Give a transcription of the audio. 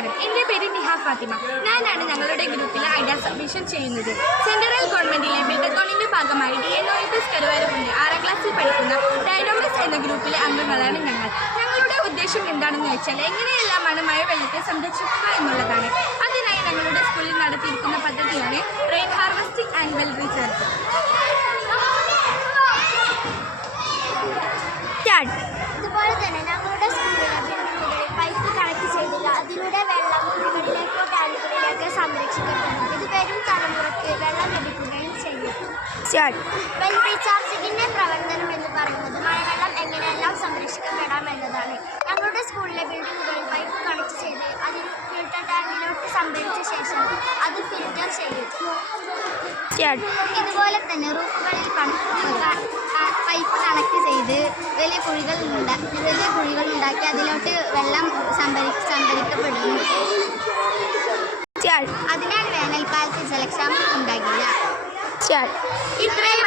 നമസ്കാരം, എൻ്റെ പേര് നിഹ ഫാത്തിമ. ഞാനാണ് ഞങ്ങളുടെ ഗ്രൂപ്പിൽ ഐഡിയ സബ്മിഷൻ ചെയ്യുന്നത്. സെൻട്രൽ ഗവൺമെൻറ്റിലെ ബിൽഡക്കോണിൻ്റെ ഭാഗമായി DNOEPS കരുവാരക്കുണ്ട് 6ാം ക്ലാസ്സിൽ പഠിക്കുന്ന ഡൈനോമിക്സ് എന്ന ഗ്രൂപ്പിലെ അംഗങ്ങളാണ് ഞങ്ങൾ. ഞങ്ങളുടെ ഉദ്ദേശം എന്താണെന്ന് വെച്ചാൽ എങ്ങനെയെല്ലാമാണ് മഴവെള്ളത്തെ സംരക്ഷിക്കുക എന്നുള്ളതാണ്. അതിനായി ഞങ്ങളുടെ സ്കൂളിൽ നടത്തിയിരിക്കുന്ന പദ്ധതിയാണ് rain harvesting and well recharge. ഇതുപോലെ തന്നെ ഞങ്ങളുടെ സ്കൂളിലെ ബിൽഡിങ്ങുകളിൽ പൈപ്പ് കണക്ട് ചെയ്തില്ല. അതിലൂടെ വെള്ളം കുഴികളിലേക്കോ ടാങ്കുകളിലേക്കോ സംരക്ഷിക്കപ്പെടുന്നു. ഇത് വരും തലമുറയ്ക്ക് വെള്ളം ലഭിക്കുകയും ചെയ്യും. വെൽ റീചാർജിങ്ങിൻ്റെ പ്രവർത്തനം എന്ന് പറയുന്നത് മഴവെള്ളം എങ്ങനെയെല്ലാം സംരക്ഷിക്കപ്പെടാം എന്നതാണ്. ഞങ്ങളുടെ സ്കൂളിലെ ബിൽഡിങ്ങുകളിൽ പൈപ്പ് കണക്ട് ചെയ്ത് അതിൽ ഫിൽട്ടർ ടാങ്കിലോട്ട് സംഭരിച്ച ശേഷം അത് ഫിൽറ്റർ ചെയ്യും. ഇതുപോലെ തന്നെ റൂഫുകളിൽ പൈപ്പ് കണക്ട് ചെയ്ത് വലിയ കുഴികൾ ഉണ്ടാക്കി അതിലോട്ട് വെള്ളം സംഭരിക്കപ്പെടുന്നു. അതിനാൽ വേനൽക്കാലത്ത് ജലക്ഷാമം ഉണ്ടാകില്ല. ഇത്രയും